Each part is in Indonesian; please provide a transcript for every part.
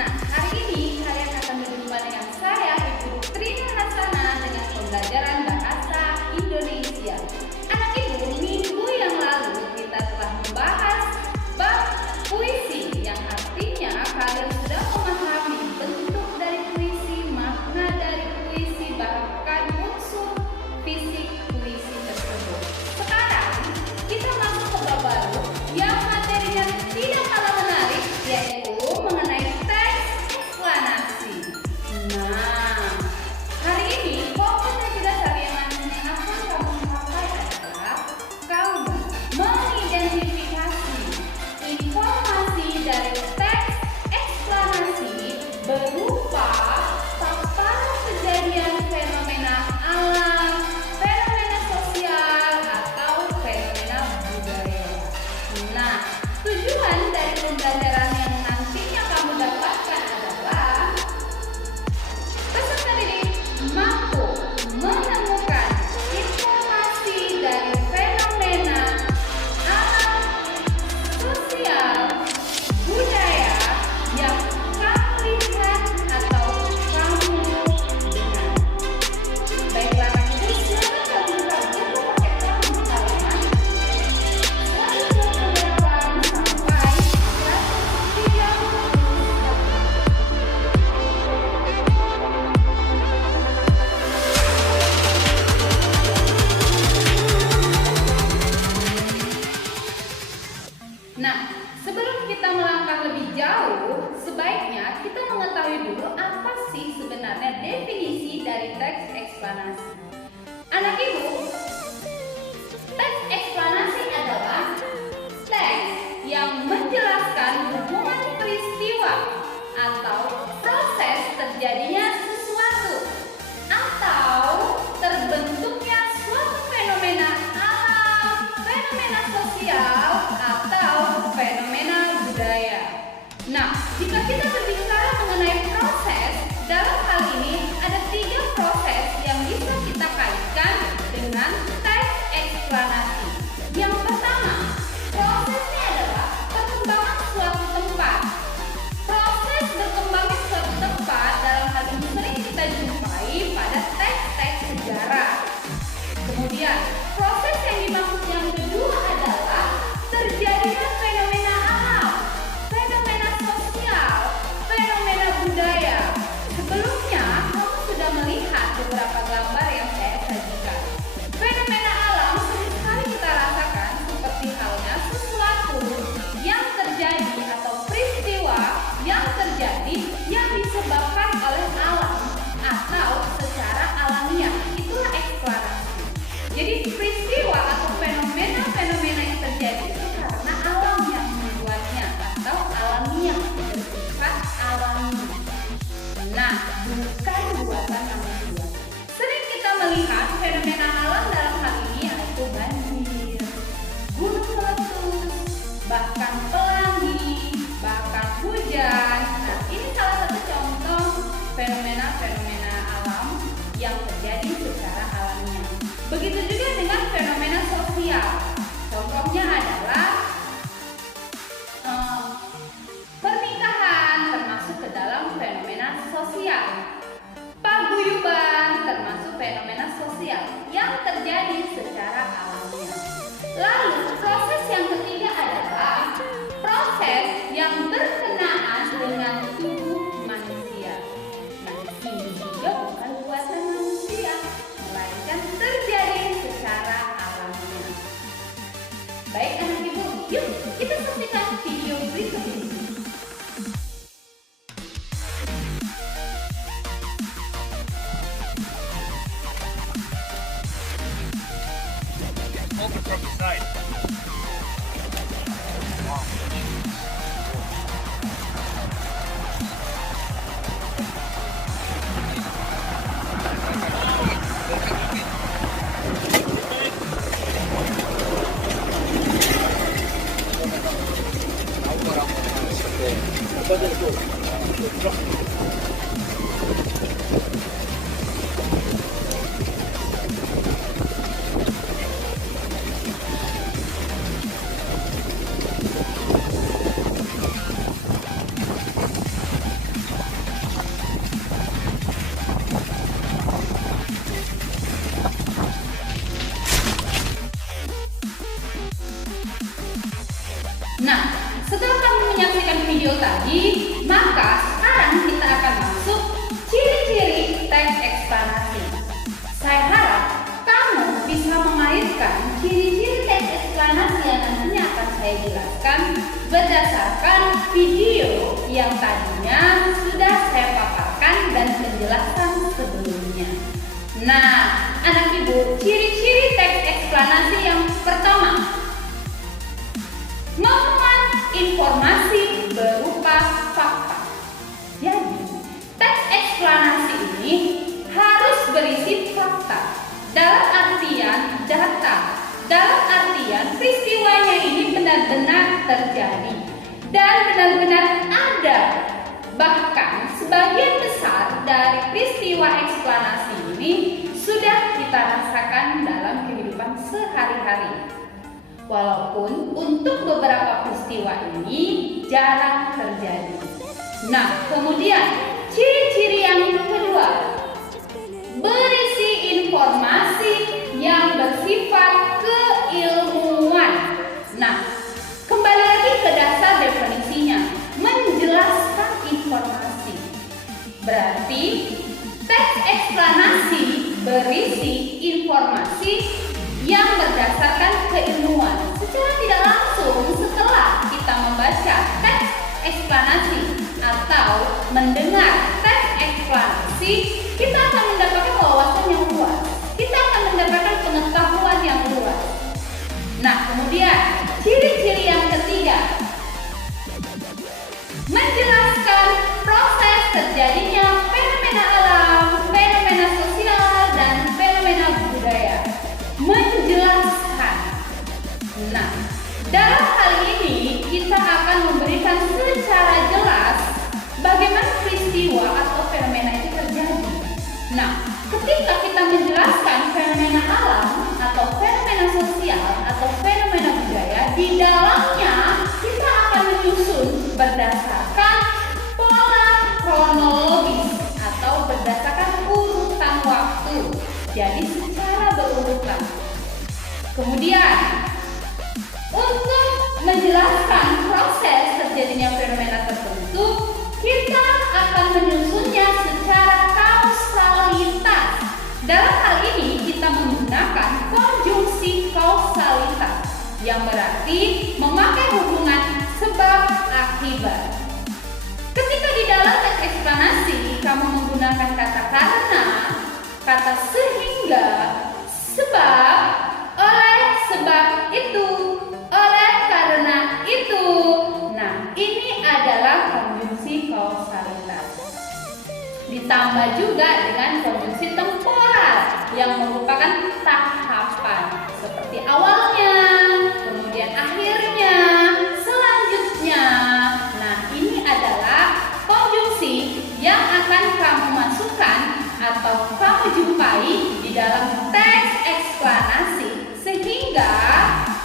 Nah, hari ini kalian akan berjumpa dengan saya, Ibu Trina Hassana, dengan pembelajaran bahasa Indonesia. Anak Ibu, minggu yang lalu kita telah membahas bab puisi, yang artinya kalian sudah memahami bentuk dari puisi, makna dari puisi, bahkan unsur fisik puisi tersebut. Sekarang kita masuk ke bab baru yang materinya tidak kalah menarik, yaitu mengenai teks eksplanasi. Nah, hari ini fokus yang tidak yang akan kamu pakai adalah kamu mengidentifikasi informasi dari teks eksplanasi berupa paparan kejadian fenomena alam, fenomena sosial, atau fenomena budaya. Nah, tujuan dari pembelajaran yang nantinya kamu dapatkan adalah peserta didik mampu menemukan informasi dari fenomena alam, sosial, budaya yang kamu lihat atau kamu dengar. Baiklah, jadi silakan kamu buka buku pakai kamu halaman 108 sampai 131. Nah, sebelum kita melangkah lebih jauh, sebaiknya kita mengetahui dulu apa sih sebenarnya definisi dari teks eksplanasi. Anak Ibu, teks eksplanasi adalah teks yang menjelaskan hubungan peristiwa atau proses terjadinya sesuatu atau terbentuknya suatu fenomena alam, fenomena sosial, atau fenomena budaya. Nah, jika kita berbicara mengenai proses, dalam hal ini ada 3 proses yang bisa kita kaitkan dengan teks eksplanasi. Yang pertama, prosesnya adalah perkembangan suatu tempat. Proses berkembangnya suatu tempat dalam hal ini sering kita jumpai pada teks-teks sejarah. Kemudian, proses yang dimaksud yang kedua adalah terjadinya fenomena alam, fenomena sosial, fenomena budaya. Sebelumnya, kamu sudah melihat beberapa gambar yang saya sajikan. Fenomena alam sering sekali kita rasakan seperti halnya sesuatu yang terjadi atau peristiwa yang terjadi yang disebabkan oleh alam atau secara alamiah. Itulah eksplanasi. Jadi peristiwa atau fenomena-fenomena yang terjadi itu karena alam yang membuatnya atau alamiah, bersifat alami. Nah, bukan buatan manusia. Sering kita melihat fenomena alam dalam hal ini yaitu banjir, gunung meletus, bahkan pelangi, bahkan hujan. Nah, ini salah satu contoh fenomena-fenomena alam yang terjadi secara alamiah. Begitu juga dengan fenomena sosial. Contohnya adalah pernikahan termasuk ke dalam fenomena sosial. Paguyuban termasuk fenomena sosial yang terjadi secara alamiah. Lalu proses yang ketiga adalah proses yang berkenaan dengan tubuh manusia. Nah, ini juga bukan buatan manusia, melainkan terjadi secara alamiah. Baik anak Ibu, yuk kita saksikan video berikut ini. Over from the side. Nah, anak ibu, ciri-ciri teks eksplanasi yang pertama, memuat informasi berupa fakta. Jadi, teks eksplanasi ini harus berisi fakta, dalam artian data, dalam artian peristiwanya ini benar-benar terjadi dan benar-benar ada. Bahkan sebagian besar dari peristiwa eksplanasi ini sudah kita rasakan dalam kehidupan sehari-hari. Walaupun untuk beberapa peristiwa ini jarang terjadi. Nah, kemudian ciri-ciri yang kedua, berisi informasi yang bersifat keilmuan. Nah, kembali lagi ke dasar definisinya, menjelaskan informasi. Berarti teks eksplanasi berisi informasi yang berdasarkan keilmuan. Secara tidak langsung setelah kita membaca teks eksplanasi atau mendengar teks eksplanasi, kita akan mendapatkan wawasan yang luas. Kita akan mendapatkan pengetahuan yang luas. Nah, kemudian ciri-ciri yang ketiga, menjelaskan proses terjadinya fenomena alam, fenomena sosial, dan fenomena budaya. Menjelaskan. Nah, dalam hal ini kita akan memberikan secara jelas bagaimana peristiwa atau fenomena itu terjadi. Nah, ketika kita menjelaskan fenomena alam atau fenomena sosial atau fenomena budaya, di dalamnya kita akan menyusun berdasarkan pola kronologis atau berdasarkan urutan waktu. Jadi secara berurutan. Kemudian untuk menjelaskan proses terjadinya fenomena tertentu, kita akan menyusunnya secara kausalitas. Dalam hal ini kita menggunakan konjungsi kausalitas yang berarti memakai hubungan sebab akibat. Ketika di dalam teks eksplanasi kamu menggunakan kata karena, kata sehingga, sebab, oleh sebab itu, oleh karena itu. Nah, ini adalah konjungsi kausalitas. Ditambah juga dengan konjungsi temporal yang merupakan tahapan seperti awalnya, kemudian akhirnya, selanjutnya. Nah, ini adalah konjungsi yang akan kamu masukkan atau kamu jumpai di dalam teks eksplanasi sehingga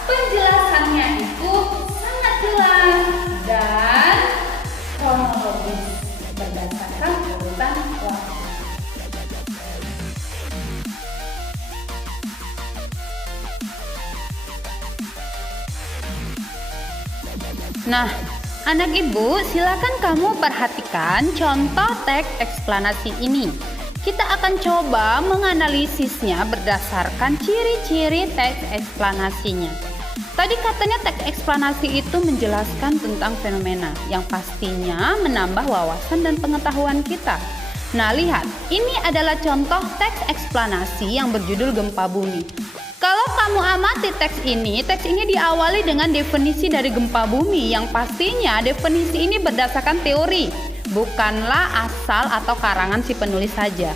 penjelasannya itu sangat jelas dan kronologis berdasarkan urutan waktu. Nah, anak ibu, silakan kamu perhatikan contoh teks eksplanasi ini. Kita akan coba menganalisisnya berdasarkan ciri-ciri teks eksplanasinya. Tadi katanya teks eksplanasi itu menjelaskan tentang fenomena yang pastinya menambah wawasan dan pengetahuan kita. Nah, lihat, ini adalah contoh teks eksplanasi yang berjudul gempa bumi. Kalau kamu amati teks ini diawali dengan definisi dari gempa bumi yang pastinya definisi ini berdasarkan teori, bukanlah asal atau karangan si penulis saja.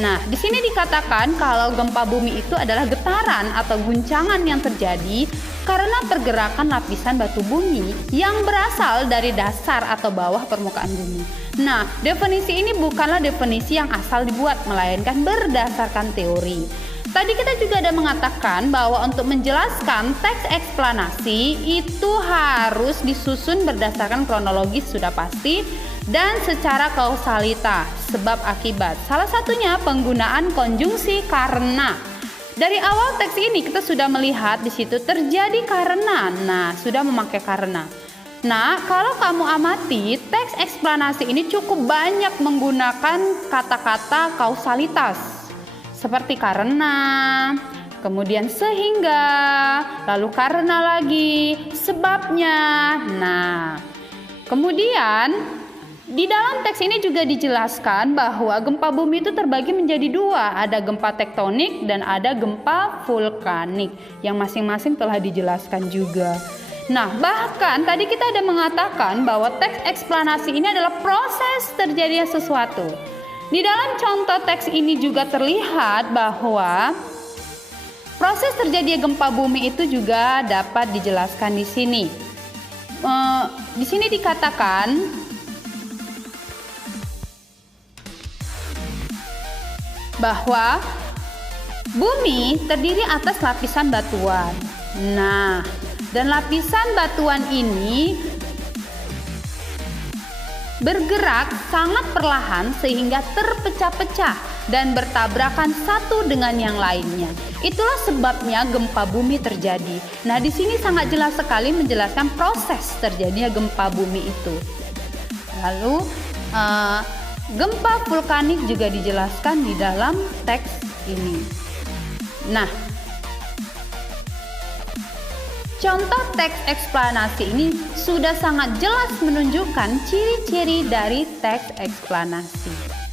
Nah, di sini dikatakan kalau gempa bumi itu adalah getaran atau guncangan yang terjadi karena pergerakan lapisan batu bumi yang berasal dari dasar atau bawah permukaan bumi. Nah, definisi ini bukanlah definisi yang asal dibuat, melainkan berdasarkan teori. Tadi kita juga ada mengatakan bahwa untuk menjelaskan teks eksplanasi itu harus disusun berdasarkan kronologis sudah pasti dan secara kausalitas, sebab akibat. Salah satunya penggunaan konjungsi karena. Dari awal teks ini kita sudah melihat di situ terjadi karena. Nah, sudah memakai karena. Nah, kalau kamu amati teks eksplanasi ini cukup banyak menggunakan kata-kata kausalitas. Seperti karena, kemudian sehingga, lalu karena lagi, sebabnya. Nah, kemudian Di dalam teks ini juga dijelaskan bahwa gempa bumi itu terbagi menjadi dua, ada gempa tektonik dan ada gempa vulkanik yang masing-masing telah dijelaskan juga. Nah, bahkan tadi kita ada mengatakan bahwa teks eksplanasi ini adalah proses terjadinya sesuatu. Di dalam contoh teks ini juga terlihat bahwa proses terjadinya gempa bumi itu juga dapat dijelaskan di sini. Di sini dikatakan bahwa bumi terdiri atas lapisan batuan. Nah, dan lapisan batuan ini bergerak sangat perlahan sehingga terpecah-pecah dan bertabrakan satu dengan yang lainnya. Itulah sebabnya gempa bumi terjadi. Nah, di sini sangat jelas sekali menjelaskan proses terjadinya gempa bumi itu. Lalu gempa vulkanik juga dijelaskan di dalam teks ini. Nah, contoh teks eksplanasi ini sudah sangat jelas menunjukkan ciri-ciri dari teks eksplanasi.